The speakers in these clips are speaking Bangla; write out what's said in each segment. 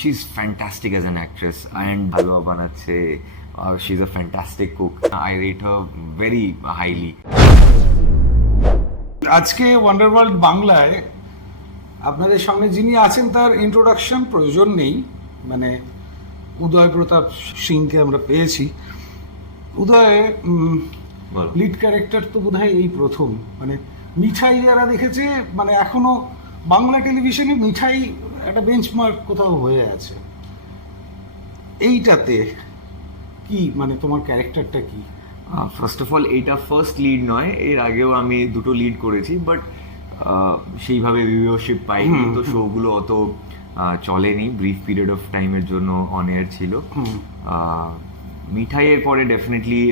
She is fantastic as an actress and ভালো বানাচ্ছে she is a fantastic cook I rate her very highly আজকে ওয়ান্ডার ওয়ার্ল্ড বাংলায় আপনাদের সামনে যিনি আছেন তার ইন্ট্রোডাকশন প্রয়োজন নেই। মানে উদয় প্রতাপ সিংকে আমরা পেয়েছি। উদয় লিড ক্যারেক্টার তো বোধহয় এই প্রথম। মানে মিঠাই যারা দেখেছে মানে এখনও বাংলা টেলিভিশনে মিঠাই একটা বেঞ্চমার্ক কোথাও হয়ে আছে। এইটাতে কি মানে তোমার ক্যারেক্টারটা কি? ফার্স্ট অফ অল এইটা ফার্স্ট লিড নয় এর আগেও আমি দুটো লিড করেছি বাট সেইভাবে ভিউয়ারশিপ পাইনি তো শোগুলো অত চলেনি। ব্রিফ পিরিয়ড অফ টাইমের জন্য অন এয়ার ছিল। মিঠাইয়ের পরে ডেফিনেটলি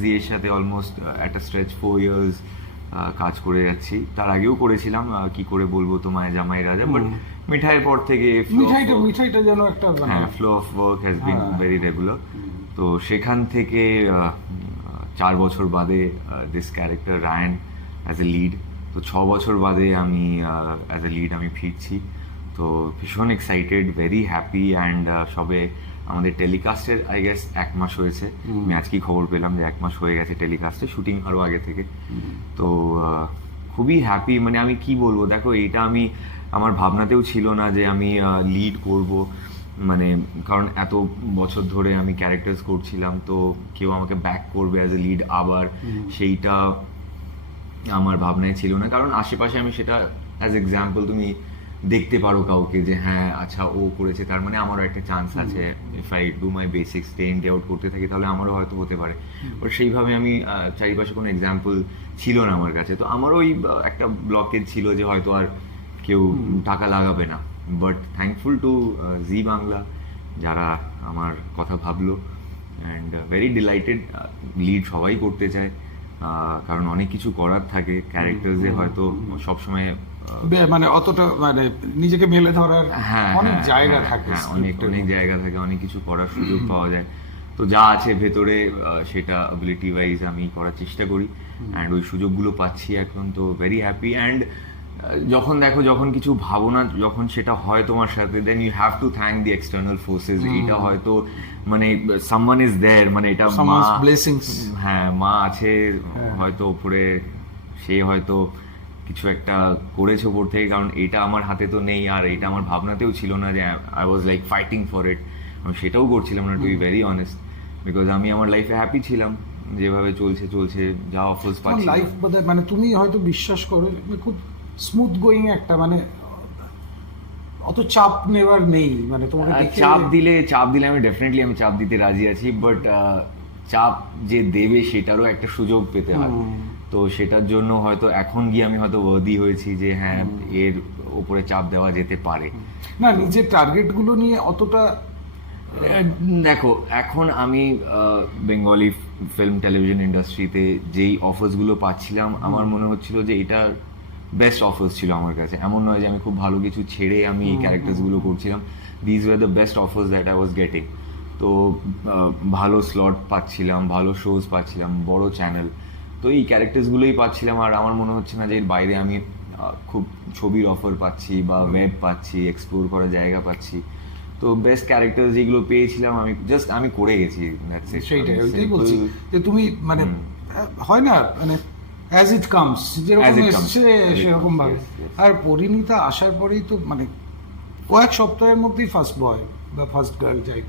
জিয়ের সাথে অলমোস্ট একটা স্ট্রেচ ফোর ইয়ার্স কাজ করে যাচ্ছি। তার আগেও করেছিলাম কি করে বলব তোমায় জামাই রাজা বাট মিঠাইয়ের পর থেকে মিঠাইটা মিঠাইটা যেন একটা হ্যাঁ flow of work has been. Very regular তো সেখান থেকে চার বছর বাদে this character Rayan as a lead তো ছ বছর বাদে আমি অ্যাজ এ লিড আমি ফিরছি। তো ভীষণ এক্সাইটেড ভেরি হ্যাপি অ্যান্ড সবে আমাদের টেলিকাস্টের আই গেস এক মাস হয়েছে। আমি আজকেই খবর পেলাম যে এক মাস হয়ে গেছে টেলিকাস্টে শুটিং আরও আগে থেকে। তো খুবই হ্যাপি মানে আমি কি বলব? দেখো এইটা আমি আমার ভাবনাতেও ছিল না যে আমি লিড করব। মানে কারণ এত বছর ধরে আমি ক্যারেক্টার্স করছিলাম তো কেউ আমাকে ব্যাক করবে অ্যাজ এ লিড আবার। সেইটা আমার ভাবনায় ছিল না। কারণ আশেপাশে আমি সেটা অ্যাজ এক্সাম্পল তুমি দেখতে পারো কাউকে যে হ্যাঁ আচ্ছা ও করেছে। তার মানে আমারও একটা চান্স আছে। If I do my basics day in day out করতে থাকি তাহলে আমারও হয়তো হতে পারে। বাট সেইভাবে আমি চারিপাশে কোনো এক্সাম্পল ছিল না আমার কাছে। তো আমারও ওই একটা ব্লকেজ ছিল যে হয়তো আর কেউ টাকা লাগাবে না। But thankful to Zee Bangla যারা আমার কথা ভাবলো অ্যান্ড ভেরি ডিলাইটেড লিড সবাই করতে চায়। কারণ অনেক কিছু করার থাকে ক্যারেক্টার্সে হয়তো সবসময় মানে অতটা মানে নিজেকে মেলে ধরার হ্যাঁ অনেক হ্যাঁ, জায়গা হ্যাঁ, থাকে অনেক অনেক জায়গা থাকে অনেক কিছু করার সুযোগ পাওয়া যায়। তো যা আছে ভেতরে সেটা অ্যাবিলিটি ওয়াইজ আমি করার চেষ্টা করি অ্যান্ড ওই সুযোগগুলো পাচ্ছি এখন তো ভেরি হ্যাপি অ্যান্ড যখন দেখো যখন কিছু ভাবো না যখন সেটা হয় তোমার সাথে then you have to thank the external forces এটা হয়তো মানে সামওয়ান ইজ দেয়ার মানে এটা মা blessings. হ্যাঁ মা আছে হ্যাঁ। হয়তো উপরে সে হয়তো কিছু একটা করেছে উপর থেকে কারণ এটা আমার হাতে তো নেই আর এটা আমার ভাবনাতেও ছিল না যে I was like fighting for it আমি সেটাও করছিলাম না to be very honest because আমি আমার লাইফে হ্যাপি ছিলাম যেভাবে চলছে চলছে যা অফার্স পাচ্ছি। লাইফ মানে তুমি হয়তো বিশ্বাস করো খুব স্মুথ গোয়িং একটা মানে অত চাপ নেওয়ার নেই মানে তোমাকে চাপ দিলে চাপ দিলে আমি ডেফিনেটলি আমি চাপ দিতে রাজি আছি বাট চাপ যে দেবে সেটারও একটা সুযোগ পেতে হয়। তো সেটার জন্য হয়তো এখন গিয়ে আমি হয়তো ওয়ার্দি হয়েছি যে হ্যাঁ এর উপরে চাপ দেওয়া যেতে পারে। না নিজের টার্গেটগুলো নিয়ে অতটা দেখো এখন আমি বেঙ্গলি ফিল্ম টেলিভিশন ইন্ডাস্ট্রিতে যেই অফার্সগুলো পাচ্ছিলাম আমার মনে হচ্ছিল যে এটা বেস্ট অফার্স ছিল আমার কাছে। এমন নয় যে আমি খুব ভালো কিছু ছেড়ে আমি এই ক্যারেক্টার্সগুলো করছিলাম। These were the best offers that I was getting তো ভালো স্লট পাচ্ছিলাম ভালো শোজ পাচ্ছিলাম বড় চ্যানেল তো এই ক্যারেক্টার্সগুলোই পাচ্ছিলাম আর আমার মনে হচ্ছে না যে এর বাইরে আমি খুব ছবির অফার পাচ্ছি বা ওয়েব পাচ্ছি এক্সপ্লোর করার জায়গা পাচ্ছি। তো বেস্ট ক্যারেক্টার যেগুলো পেয়েছিলাম আমি জাস্ট আমি করে গেছি. সেইটাই ওইটাই বলছি যে তুমি মানে হয় না মানে অ্যাজ ইট কামস যেরকম. এসছে সেরকম ভাবে. আর পরিণীতা আসার পরেই তো মানে কয়েক সপ্তাহের মধ্যেই ফার্স্ট বয় বা ফার্স্ট গার্ল যাই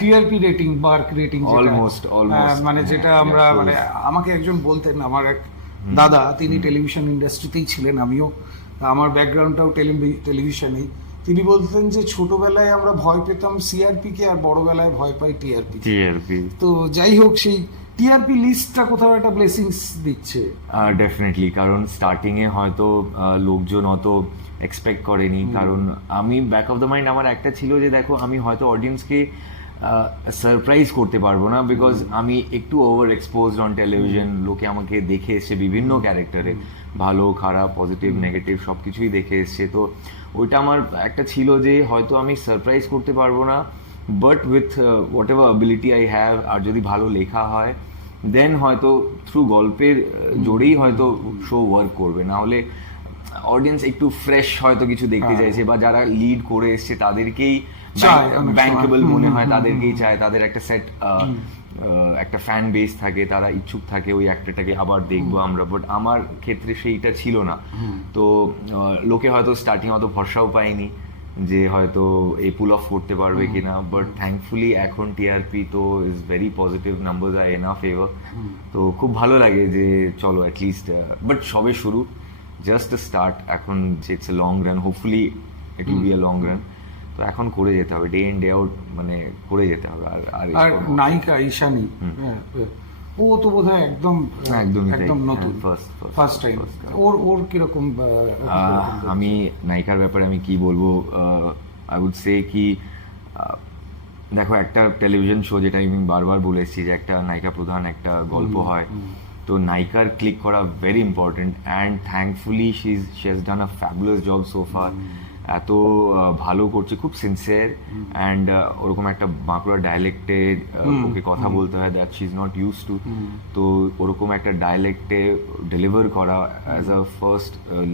TRP rating BARC rating almost. মানে হ্যাঁ, যেটা আমরা মানে আমাকে একজন বলতেন আমার এক দাদা তিনি টেলিভিশন ইন্ডাস্ট্রিতেই ছিলেন আমিও। আমার ব্যাকগ্রাউন্ডটাও টেলিভিশনেই তিনি বলতেন যে ছোটবেলায় আমরা ভয় পেতাম সিআরপি কে আর বড়বেলায় ভয় পাই টিআরপি তো যাই হোক সেই টিআরপি লিস্টটা কোথাও একটা ব্লেসিংস দিচ্ছে। ডেফিনেটলি কারণ স্টার্টিং এ হয়তো লোকজন অত এক্সপেক্ট করেনি। কারণ আমি ব্যাক অফ দ্য মাইন্ড আমার একটা ছিল যে দেখো আমি হয়তো অডিয়েন্সকে সারপ্রাইজ করতে পারব না বিকজ আমি একটু ওভার এক্সপোজ অন টেলিভিশন লোকে আমাকে দেখে এসছে বিভিন্ন ক্যারেক্টারে ভালো খারাপ পজিটিভ নেগেটিভ সব কিছুই দেখে এসছে। তো ওইটা আমার একটা ছিল যে হয়তো আমি সারপ্রাইজ করতে পারব না। But with whatever ability I have আর যদি ভালো লেখা হয় দেন হয়তো থ্রু গল্পের জোরেই হয়তো শো ওয়ার্ক করবে। না হলে অডিয়েন্স একটু ফ্রেশ হয়তো কিছু দেখতে হ্যাঁ। চাইছে বা যারা লিড করে এসছে তাদেরকেই ব্যাংকেবল মনে হয় তাদেরকেই চায়। তাদের একটা সেট একটা ফ্যান বেস থাকে তারা ইচ্ছুক থাকে ওই অ্যাক্টরটাকে আবার দেখব আমরা। বাট আমার ক্ষেত্রে সেইটা ছিল না। তো লোকে হয়তো স্টার্টিং অত ভরসাও পায়নি। যে হয়তো এই পুল অফ করতে পারবে কিনা বাট থ্যাঙ্কফুলি এখন টিআরপি তো ইজ ভেরি পজিটিভ নাম্বারস আর এনাফ এভার তো খুব ভালো লাগে যে চলো অ্যাটলিস্ট বাট সবে শুরু। জাস্ট স্টার্ট এখন যে it's a long run hopefully it will be a long run তো এখন করে যেতে হবে ডে ইন ডে আউট মানে করে যেতে হবে আর আর নায়িকা ঈশানী ও তো বোধহয় একদম হ্যাঁ, একদমই তাই। একদম হ্যাঁ, নতুন। ফার্স্ট টাইম ওর ওর কীরকম? আমি নায়িকার ব্যাপারে আমি কি বলব আই উড সে কি দেখো একটা টেলিভিশন শো যেটা আমি বারবার বলে এসেছি যে একটা নায়িকা প্রধান একটা গল্প হয় তো নায়িকার ক্লিক করা very important and thankfully she is she has done a fabulous job so far এত ভালো করছে খুব সিনসিয়ার অ্যান্ড ওরকম একটা বাঁকুড়া ডায়ালেক্টে ওকে কথা বলতে হয় that she is not used to তো ওরকম একটা ডায়ালেক্টে ডেলিভার করা অ্যাজ আ ফার্স্ট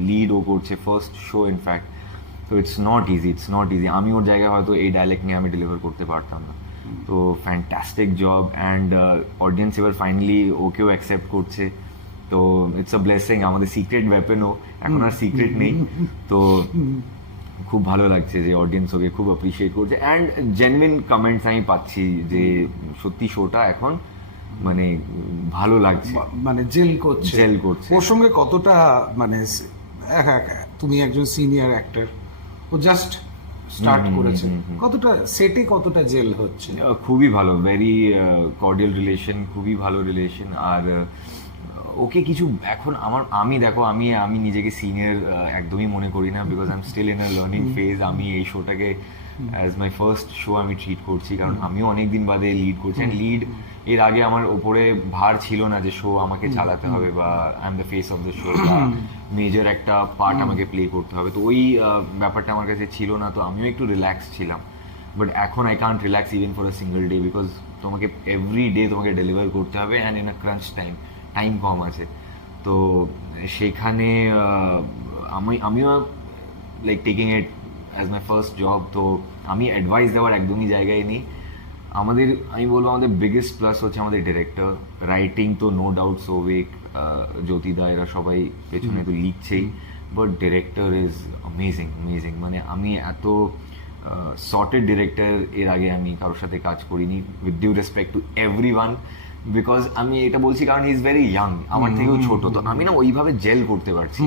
লিড ও করছে ফার্স্ট শো ইনফ্যাক্ট তো it's not easy it's not easy আমি ওর জায়গায় হয়তো এই ডায়ালেক্ট নিয়ে আমি ডেলিভার করতে পারতাম না। তো ফ্যান্টাস্টিক জব অ্যান্ড অডিয়েন্স এবার ফাইনালি ওকেও অ্যাকসেপ্ট করছে। তো ইটস আ ব্লেসিং আমাদের সিক্রেট ওয়েপেনও এখন আর সিক্রেট নেই। তো খুব ভালো লাগছে যে অডিয়েন্স ওকে খুব অ্যাপ্রিসিয়েট করছে। অ্যান্ড জেনুইন কমেন্টস আমি পাচ্ছি যে সত্যি শোটা এখন মানে ভালো লাগছে। মানে জেল করছে। জেল করছে। ওর সঙ্গে কতটা মানে স- এক এক? তুমি একজন সিনিয়র অ্যাক্টর ও জাস্ট স্টার্ট করেছে। কতটা সেটে কতটা জেল হচ্ছে? খুবই ভালো ভেরি কর্ডিয়াল রিলেশন খুবই ভালো রিলেশন আর ওকে কিছু এখন আমার আমি দেখো আমি আমি নিজেকে সিনিয়র একদমই মনে করি না because I am still in a learning phase আমি এই শোটাকে অ্যাজ মাই ফার্স্ট শো আমি ট্রিট করছি কারণ আমিও অনেক দিন বাদে লিড করছি অ্যান্ড লিড এর আগে আমার ওপরে ভার ছিল না যে শো আমাকে চালাতে হবে বা I am the face of the show major একটা পার্ট আমাকে প্লে করতে হবে। তো ওই ব্যাপারটা আমার কাছে ছিল না তো আমিও একটু রিল্যাক্স ছিলাম। বাট এখন I can't relax even for a single day because তোমাকে এভরি ডে তোমাকে ডেলিভার করতে হবে and in a crunch time time কম আছে। তো সেখানে আমি আমিও like taking it as my first job তো আমি অ্যাডভাইস দেওয়ার একদমই জায়গায় নেই। আমাদের আমি বলব আমাদের বিগেস্ট প্লাস হচ্ছে আমাদের ডিরেক্টর রাইটিং তো নো ডাউট সৌভিক জ্যোতিদা এরা সবাই পেছনে তো লিখছেই। But director is amazing amazing মানে আমি এত সর্টেড ডিরেক্টর এর আগে আমি কারোর সাথে কাজ করিনি। With due respect to everyone because আমি এটা বলছি কারণ ইজ ভেরি ইয়াং আমার থেকেও ছোট। তো আমি না ওইভাবে জেল করতে পারছি।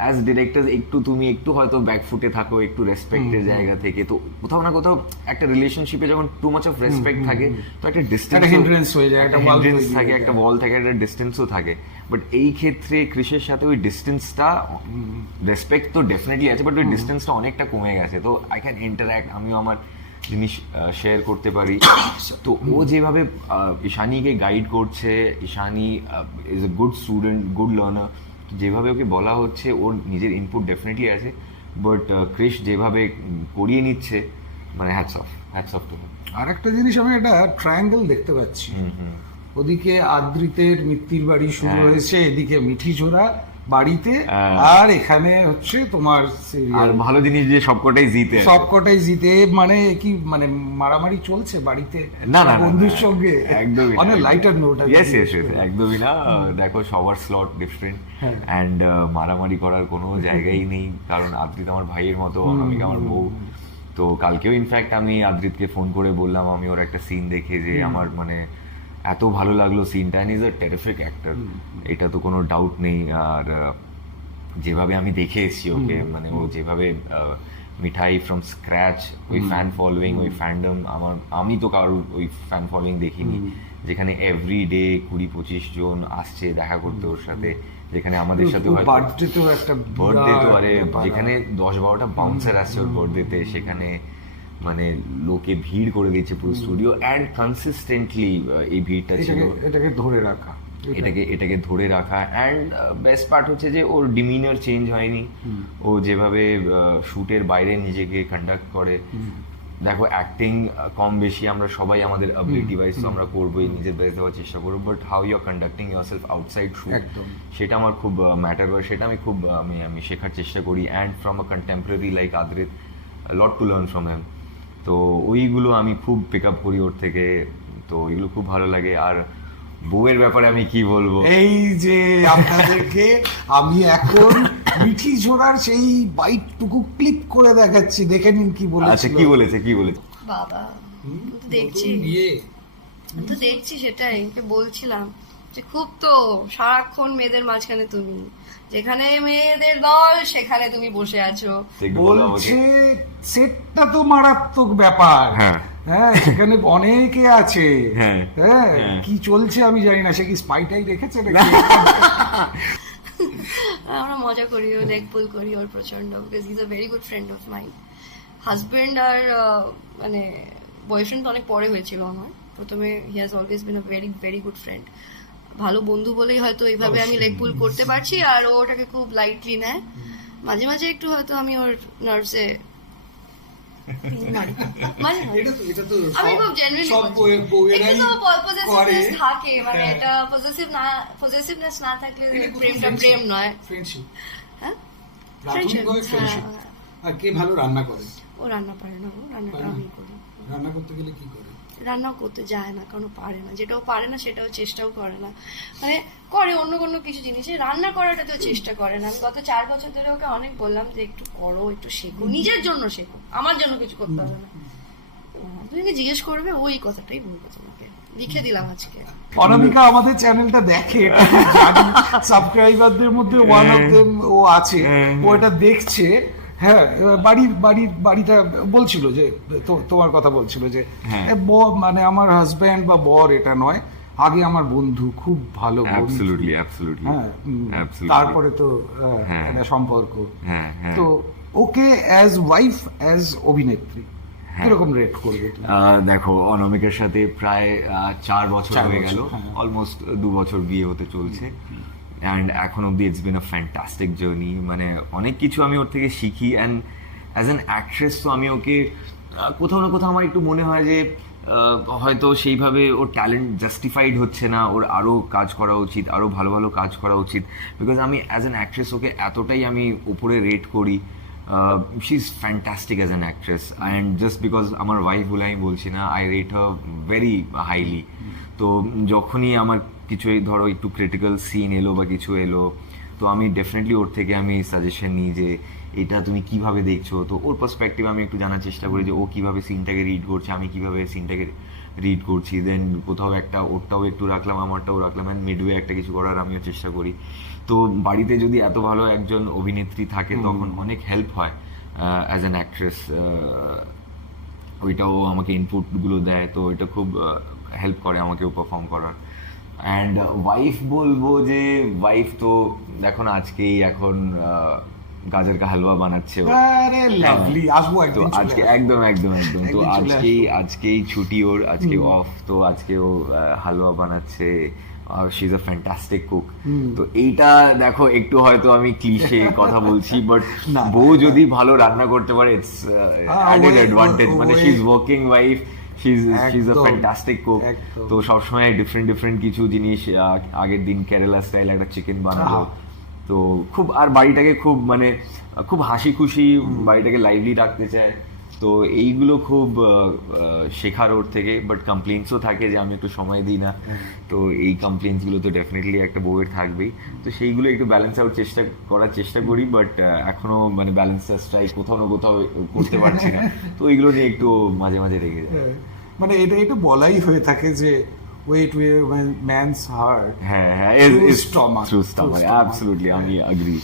অ্যাজ ডিরেক্টর একটু তুমি একটু হয়তো ব্যাকফুটে থাকো একটু রেসপেক্টের জায়গা থেকে। তো কোথাও না কোথাও একটা রিলেশনশিপে যখন টু মাচ অফ রেসপেক্ট থাকে তো একটা ডিস্টেন্স হয়ে যায়, একটা wall থাকে একটা ওয়াল থাকে একটা ডিস্টেন্সও থাকে। বাট এই ক্ষেত্রে ক্রিসের সাথে ওই ডিস্টেন্সটা রেসপেক্ট তো ডেফিনেটলি আছে বাট ওই ডিস্টেন্সটা অনেকটা কমে গেছে। তো আই ক্যান ইন্টারাক্ট আমিও আমার জিনিস শেয়ার করতে পারি। তো ও যেভাবে ঈশানীকে গাইড করছে Ishani is a good student good learner যেভাবে ওকে বলা হচ্ছে ওর নিজের ইনপুট ডেফিনেটলি আছে। বাট ক্রিস যেভাবে করিয়ে নিচ্ছে মানে hats off hats off to আর একটা জিনিস আমি একটা ট্রায়াঙ্গেল দেখতে পাচ্ছি। ওদিকে আদ্রিতের মিত্তির বাড়ি শুরু হ্যাঁ। হয়েছে এদিকে মিঠি ঝোড়া বাড়িতে হ্যাঁ। আর এখানে হচ্ছে তোমার আর ভালো জিনিস যে সবকটাই জিতে সবকটাই জিতে মানে কি মানে মারামারি চলছে বাড়িতে? না না বন্ধুর সঙ্গে? একদমই অনেক লাইটার নোট ইয়েস ইয়েস একদমই না। দেখো সবার স্লট ডিফারেন্ট। অ্যান্ড মারামারি করার কোনো জায়গাই নেই। কারণ আদ্রিত আমার ভাইয়ের মতো অনামিকা আমার বউ। তো কালকেও ইনফ্যাক্ট আমি আদ্রিতকে ফোন করে বললাম আমি ওর একটা সিন দেখে যে আমার মানে এত ভালো লাগল সিনটা and is a terrific actor এটা তো কোনো ডাউট নেই আর যেভাবে আমি দেখে এসেছি ওকে মানে ও যেভাবে মিঠাই ফ্রম স্ক্র্যাচ ওই ফ্যান ফলোয়িং ওই ফ্যান্ডম আমার আমি তো কারোর ওই ফ্যান ফলোয়িং দেখিনি। যেখানে এভরি ডে কুড়ি পঁচিশ জন আসছে দেখা করতে ওর সাথে যেখানে আমাদের সাথে বার্থডে তো একটা বার্থডে তো আরে যেখানে দশ বারোটা বাউন্সার আসছে ওর বার্থডেতে সেখানে মানে লোকে ভিড় করে দিয়েছে পুরো স্টুডিও অ্যান্ড কনসিস্টেন্টলি এই ভিড়টা ছিল। এটাকে ধরে রাখা। এটাকে এটাকে ধরে রাখা অ্যান্ড বেস্ট পার্ট হচ্ছে যে ওর ডিমিনার চেঞ্জ হয়নি। ও যেভাবে শুটের বাইরে নিজেকে কন্ডাক্ট করে। দেখো অ্যাক্টিং কম বেশি আমরা সবাই আমাদের অ্যাবিলিটি ওয়াইজ তো আমরা করবোই নিজের বেস্ট দেওয়ার চেষ্টা করব। But how you are conducting yourself outside shoot একদম। সেটা আমার খুব ম্যাটার করে। সেটা আমি খুব আমি আমি শেখার চেষ্টা করি। And from a contemporary like Adrit lot to learn from him তো ওইগুলো আমি খুব পিক আপ করি ওর থেকে। তো এগুলো খুব ভালো লাগে। আর বউয়ের ব্যাপারে আমি কি বলব? এই যে আপনাদেরকে আমি এখন মিঠি ঝোড়ার সেই বাইটটুকু ক্লিপ করে দেখাচ্ছি। দেখে নিন কি আচ্ছা কি বলেছে কি বলেছে? বাবা দেখছি। তো দেখছি সেটাই বলছিলাম যে খুব তো সারাক্ষণ মেয়েদের মাঝখানে তুমি। যেখানে মেয়েদের দল সেখানে তুমি বসে আছো। বলছে সেটটা তো মারাত্মক ব্যাপার। হ্যাঁ। হ্যাঁ সেখানে অনেকে আছে। হ্যাঁ। হ্যাঁ হ্যাঁ। কি চলছে আমি জানি না সে কি স্পাইটাই রেখেছে নাকি? আমরা মজা করি ও লেগ পুল করি ওর প্রচণ্ড because is a very good friend of mine husband আর আহ, মানে বয়ফ্রেন্ড তো অনেক পরে হয়েছিল আমার। প্রথমে he has always been a very very good friend ভালো বন্ধু বলেই হয়তো এইভাবে আমি লেগ পুল করতে পারছি আর ও ওটাকে খুব লাইটলি নেয়। মাঝে মাঝে একটু হয়তো আমি ওর নার্ভসে আমি খুব থাকে মানে হ্যাঁ। এটা না না থাকলে প্রেমটা প্রেম নয়। ফ্রেন্ডশিপ হ্যাঁ? ফ্রেন্ডশিপ হ্যাঁ, আর কে ভালো রান্না করে? ও রান্না পারে না ও রান্নাটা আমি করি। রান্না করতে গেলে কি করে? রান্নাও করতে যায় না কারণ পারে না। যেটাও পারে না সেটাও চেষ্টাও করে না। মানে করে অন্য কোনো কিছু জিনিসে। রান্না করাটাতেও চেষ্টা করে না। আমি গত চার বছর ধরে ওকে অনেক বললাম যে একটু করো একটু শেখো। নিজের জন্য শেখো। আমার জন্য কিছু করতে হবে না। তুমি কি জিজ্ঞেস করবে ওই কথাটাই বলব তোমাকে। লিখে দিলাম আজকে। অনামিকা আমাদের চ্যানেলটা দেখে। সাবস্ক্রাইবারদের মধ্যে ওয়ান অফ দেম ও আছে। ও এটা দেখছে। হ্যাঁ বাড়ির বাড়ির বাড়িটা বলছিল যে তোমার কথা বলছিল যে হ্যাঁ। মানে আমার হাজব্যান্ড বা বর এটা নয় আগে আমার বন্ধু খুব ভালো অ্যাবসলিউটলি অ্যাবসলিউটলি হ্যাঁ তারপরে তো হ্যাঁ। সম্পর্ক হ্যাঁ হ্যাঁ তো ওকে অ্যাজ ওয়াইফ অ্যাজ অভিনেত্রী। কীরকম রেট করবে দেখো অনামিকার সাথে প্রায় চার বছর হয়ে গেল। অলমোস্ট দু বছর বিয়ে হতে চলছে অ্যান্ড এখন অব্দি it's been a fantastic journey মানে অনেক কিছু আমি ওর থেকে শিখি অ্যান্ড অ্যাজ অ্যান অ্যাক্ট্রেস তো আমি ওকে কোথাও না কোথাও আমার একটু মনে হয় যে হয়তো সেইভাবে ওর ট্যালেন্ট জাস্টিফাইড হচ্ছে না। ওর আরও কাজ করা উচিত আরও ভালো ভালো কাজ করা উচিত। বিকজ আমি অ্যাজ অ্যান অ্যাক্ট্রেস ওকে এতটাই আমি উপরে রেট করি। She is fantastic as an actress and just because আমার ওয়াইফ বলে আমি বলছি না I rate her very highly তো যখনই আমার কিছু ধরো একটু ক্রিটিক্যাল সিন এলো বা কিছু এলো, তো আমি ডেফিনেটলি ওর থেকে আমি সাজেশন নিই যে, এটা তুমি কীভাবে দেখছ? তো ওর পার্সপেক্টিভ আমি একটু জানার চেষ্টা করি যে, ও কীভাবে সিনটাকে রিড করছে, আমি কীভাবে সিনটাকে রিড করছি। দেন কোথাও একটা, ওরটাও একটু রাখলাম, আমারটাও রাখলাম অ্যান্ড মিডওয়ে একটা কিছু করার আমিও চেষ্টা করি। তো বাড়িতে যদি এত ভালো একজন অভিনেত্রী থাকে তখন অনেক হেল্প হয় অ্যাজ অ্যান অ্যাক্ট্রেস ওইটাও আমাকে ইনপুটগুলো দেয় তো এটা খুব হেল্প করে আমাকেও পারফর্ম করার। অ্যান্ড ওয়াইফ বলব যে ওয়াইফ তো দেখো না আজকেই এখন গাজর কা হালুয়া বানাচ্ছে আসব তো আজকে একদম একদম একদম। তো আজকেই আজকেই ছুটি ওর আজকে অফ তো আজকে ও হালুয়া বানাচ্ছে। She is a fantastic cook তো এইটা দেখো একটু হয়তো আমি ক্লিশে কথা বলছি বাট বউ যদি ভালো রান্না করতে পারে ইটস অ্যাডেড অ্যাডভান্টেজ মানে she is working wife she is she is a fantastic cook তো সবসময় ডিফারেন্ট ডিফারেন্ট কিছু জিনিস আগের দিন কেরালা স্টাইল একটা চিকেন বানালো। তো খুব আর বাড়িটাকে খুব মানে খুব হাসি খুশি বাড়িটাকে লাইভলি রাখতে চায়। তো এইগুলো খুব শেখার ওর থেকে বাট কমপ্লেন্টসও থাকে যে আমি একটু সময় দিই না। তো এই কমপ্লেন্টসগুলো তো ডেফিনেটলি একটা বউয়ের থাকবেই। তো সেইগুলো একটু ব্যালেন্স আউট চেষ্টা করার চেষ্টা করি বাট এখনও মানে ব্যালেন্সটা স্ট্রাইক কোথাও না কোথাও করতে পারছি না। তো এইগুলো নিয়ে একটু মাঝে মাঝে রেগে যায় হ্যাঁ, মানে এটা একটু বলাই হয়ে থাকে যে ওয়েট ম্যানস হার্ট হ্যাঁ হ্যাঁ True stomach, true true stomach stomach. Absolutely আমি এগ্রি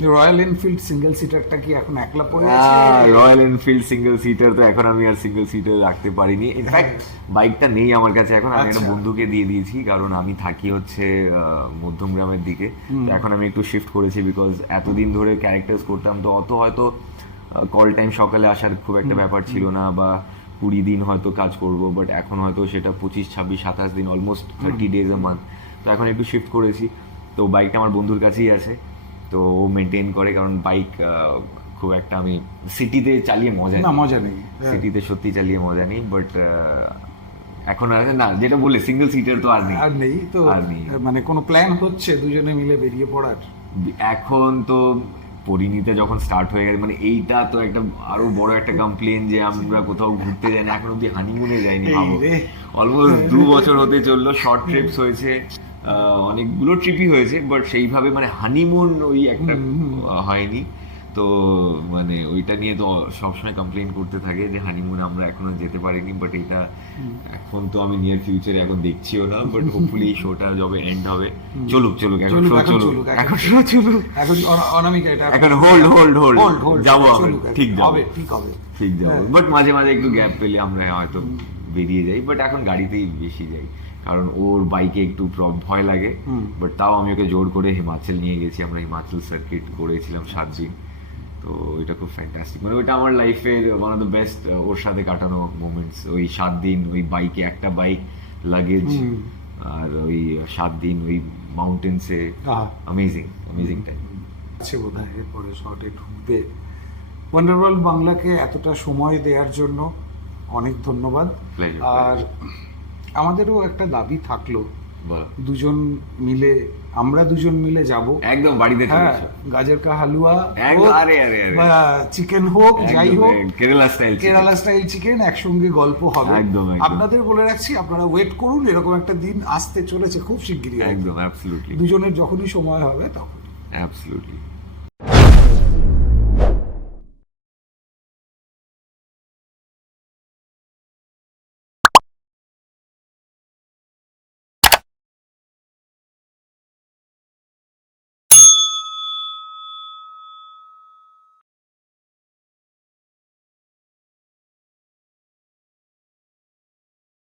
রয়্যাল এনফিল্ড সিঙ্গেল সিটারটা কি এখন একলা পড়ে আছে? রয়্যাল এনফিল্ড সিঙ্গেল সিটার তো এখন আমি আর সিঙ্গেল সিটার রাখতে পারিনি। ইনফ্যাক্ট বাইকটা নেই আমার কাছে এখন। আমি একটা আচ্ছা। বন্ধুকে দিয়ে দিয়েছি কারণ আমি থাকি হচ্ছে মধ্যমগ্রামের দিকে। এখন আমি একটু শিফট করেছি বিকজ এতদিন ধরে ক্যারেক্টার্স করতাম। তো অত হয়তো কল টাইম সকালে আসার খুব একটা ব্যাপার ছিল না বা কুড়ি দিন হয়তো কাজ করব বাট এখন হয়তো সেটা পঁচিশ ছাব্বিশ সাতাশ দিন almost thirty days a month তো এখন একটু শিফট করেছি। তো বাইকটা আমার বন্ধুর কাছেই আছে। তো ও মেনটেন করে কারণ বাইক খুব একটা আমি সিটিতে চালিয়ে মজা না মজা নেই হ্যাঁ। সিটিতে সত্যি চালিয়ে মজা নেই বাট এখন আর না যেটা বলে সিঙ্গেল সিটার তো আর নেই আর নেই তো আর নেই। মানে কোনো প্ল্যান হচ্ছে দুজনে মিলে বেরিয়ে পড়ার এখন তো পরিণীতে যখন স্টার্ট হয়ে গেছে মানে এইটা তো একটা আরও বড় একটা কমপ্লেন যে আমরা কোথাও ঘুরতে যাই না এখন অব্দি হানিমুনে যাইনি। অলমোস্ট দু বছর হতে চলল শর্ট ট্রিপস হয়েছে অনেকগুলো ট্রিপই হয়েছে বাট সেইভাবে মানে হানিমুন ওই একটা হয়নি। তো মানে ওইটা নিয়ে তো সবসময় কমপ্লেন করতে থাকে যে হানিমুন আমরা এখনও যেতে পারিনি বাট এটা এখন তো আমি নিয়ার ফিউচারে এখন দেখছিও না বাট হোপফুলি শোটা যবে এন্ড হবে। চলুক চলুক এখন শো এখন চলুক। এখন শো চলুক। এখন অনামিকা এটা এখন হোল্ড হোল্ড হোল্ড যাব ঠিক যাব। হবে ঠিক হবে। ঠিক যাব। হ্যাঁ। বাট মাঝে মাঝে একটু গ্যাপ পেলে আমরা হয়তো বেরিয়ে যাই বাট এখন গাড়িতেই বেশি যাই। কারণ ওর বাইকে একটু ভয় লাগে। বাট তাও আমি ওকে জোর করে হিমাচল নিয়ে গেছি আমরা হিমাচল সার্কিট করেছিলাম সাত দিন। তো ওইটা খুব ফ্যান্টাস্টিক মানে ওইটা আমার লাইফের ওয়ান অফ দ্য বেস্ট ওর সাথে কাটানো মোমেন্টস ওই সাত দিন ওই বাইকে একটা বাইক লাগেজ আর ওই সাত দিন ওই মাউন্টেন্সে। অ্যামেজিং অ্যামেজিং টাইম আছে বোধ হয় এরপরে শর্টে ঢুকবে ওয়ান্ডারওয়ার্ল্ড বাংলাকে এতটা সময় দেওয়ার জন্য অনেক ধন্যবাদ। আর আমাদেরও একটা দাবি থাকল। দুজন মিলে আমরা দুজন মিলে যাব। একদম বাড়িতে হ্যাঁ গাজর কা হালুয়া আরে, আরে। চিকেন হোক যাই হোক Kerala style Kerala style chicken একসঙ্গে গল্প হবে। একদম, একদম। আপনাদের বলে রাখছি আপনারা ওয়েট করুন এরকম একটা দিন আসতে চলেছে খুব শিগগিরই। একদম অ্যাবসলিউটলি দুজনের যখনই সময় হবে তখন। অ্যাবসলিউটলি